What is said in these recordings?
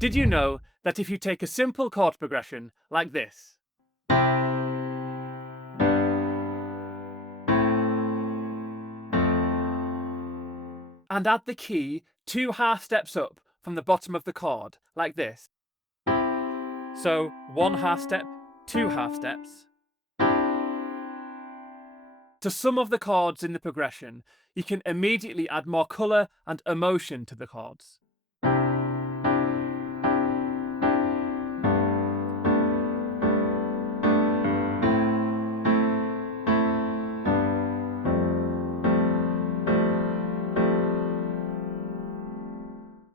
Did you know that if you take a simple chord progression like this, and add the key 2 half steps up from the bottom of the chord, like this. So 1 half step, 2 half steps. To some of the chords in the progression, you can immediately add more colour and emotion to the chords.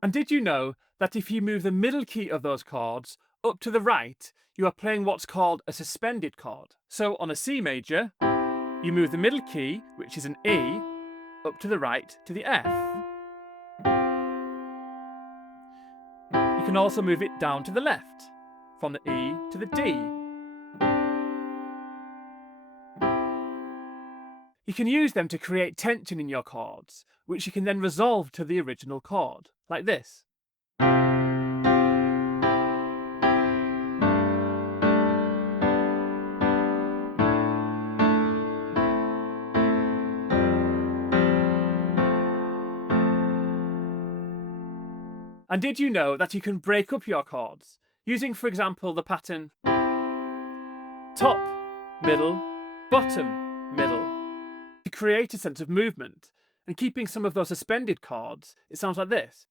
And did you know that if you move the middle key of those chords up to the right, you are playing what's called a suspended chord? So on a C major, you move the middle key, which is an E, up to the right to the F. You can also move it down to the left, from the E to the D. You can use them to create tension in your chords, which you can then resolve to the original chord, like this. And did you know that you can break up your chords, using, for example, the pattern top, middle, bottom, middle, to create a sense of movement, and keeping some of those suspended chords, it sounds like this.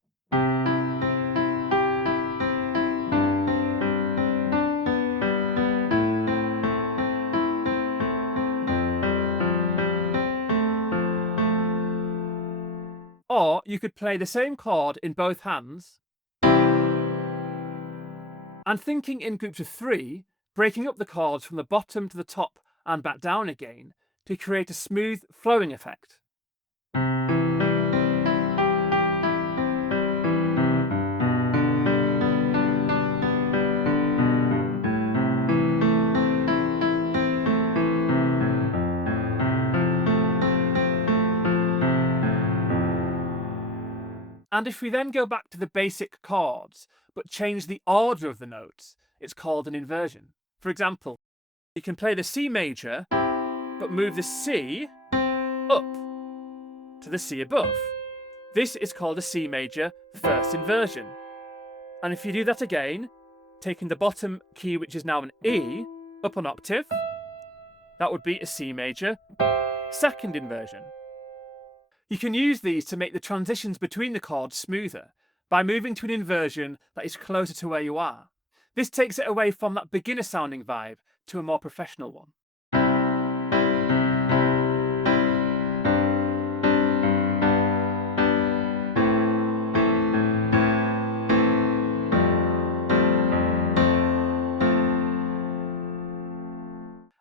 Or you could play the same chord in both hands, and thinking in groups of 3, breaking up the chords from the bottom to the top and back down again to create a smooth flowing effect. And if we then go back to the basic chords, but change the order of the notes, it's called an inversion. For example, you can play the C major, but move the C up to the C above. This is called a C major first inversion. And if you do that again, taking the bottom key, which is now an E, up an octave, that would be a C major second inversion. You can use these to make the transitions between the chords smoother by moving to an inversion that is closer to where you are. This takes it away from that beginner sounding vibe to a more professional one.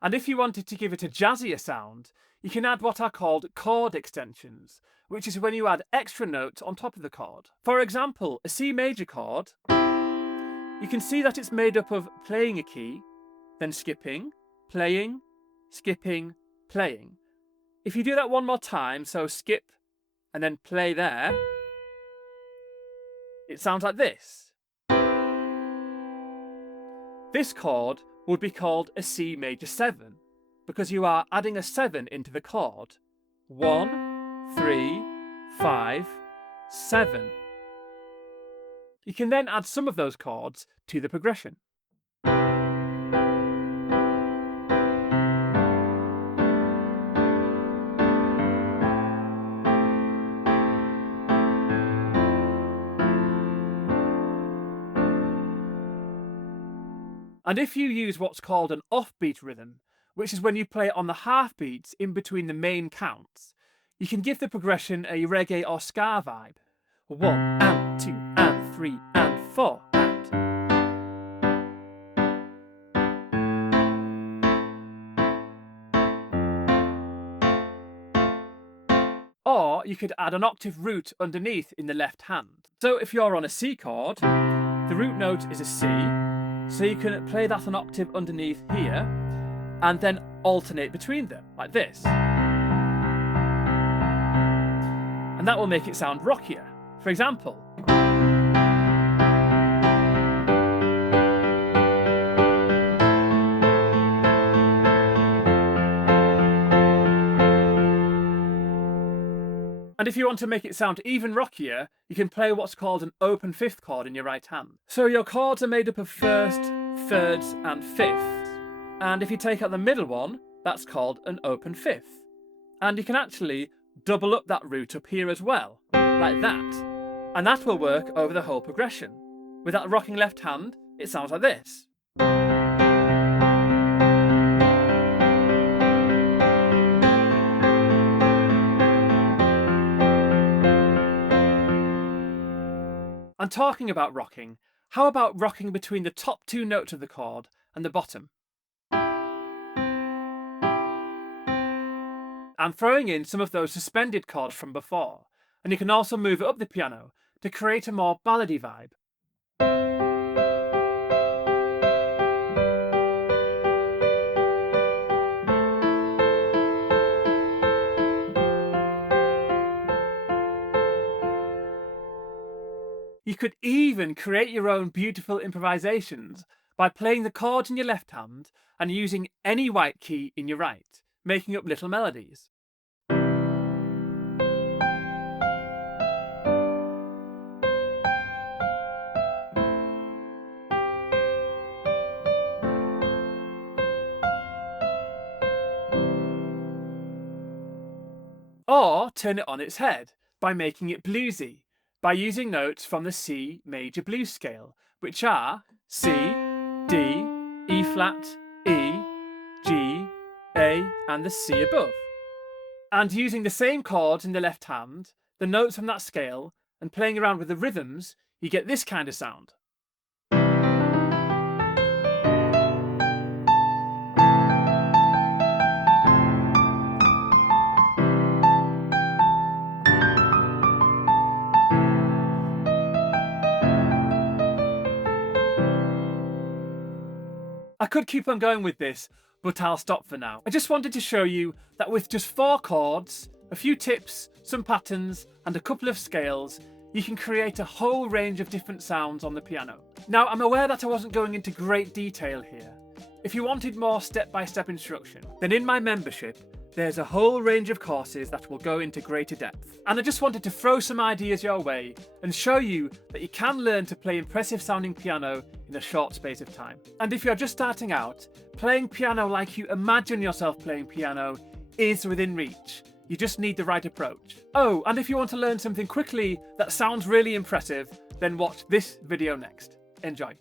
And if you wanted to give it a jazzier sound, you can add what are called chord extensions, which is when you add extra notes on top of the chord. For example, a C major chord, you can see that it's made up of playing a key, then skipping, playing, skipping, playing. If you do that one more time, so skip and then play there, it sounds like this. This chord would be called a C major 7, because you are adding a 7 into the chord. 1, 3, 5, 7. You can then add some of those chords to the progression. And if you use what's called an offbeat rhythm, which is when you play it on the half beats in between the main counts, you can give the progression a reggae or ska vibe. 1 and 2 and 3 and 4 and. Or you could add an octave root underneath in the left hand. So if you're on a C chord, the root note is a C, so you can play that an octave underneath here, and then alternate between them, like this. And that will make it sound rockier. For example, And if you want to make it sound even rockier, you can play what's called an open fifth chord in your right hand. So your chords are made up of first, thirds, and fifths. And if you take out the middle one, that's called an open fifth. And you can actually double up that root up here as well, like that. And that will work over the whole progression. With that rocking left hand, it sounds like this. And talking about rocking, how about rocking between the top two notes of the chord and the bottom? And throwing in some of those suspended chords from before. And you can also move it up the piano to create a more ballady vibe. You could even create your own beautiful improvisations by playing the chords in your left hand and using any white key in your right, making up little melodies. Or turn it on its head by making it bluesy, by using notes from the C major blues scale, which are C, D, E flat, E, G, A, and the C above. And using the same chords in the left hand, the notes from that scale, and playing around with the rhythms, you get this kind of sound. I could keep on going with this, but I'll stop for now. I just wanted to show you that with just 4 chords, a few tips, some patterns, and a couple of scales, you can create a whole range of different sounds on the piano. Now, I'm aware that I wasn't going into great detail here. If you wanted more step-by-step instruction, then in my membership, there's a whole range of courses that will go into greater depth. And I just wanted to throw some ideas your way and show you that you can learn to play impressive sounding piano in a short space of time. And if you're just starting out, playing piano like you imagine yourself playing piano is within reach. You just need the right approach. Oh, and if you want to learn something quickly that sounds really impressive, then watch this video next. Enjoy.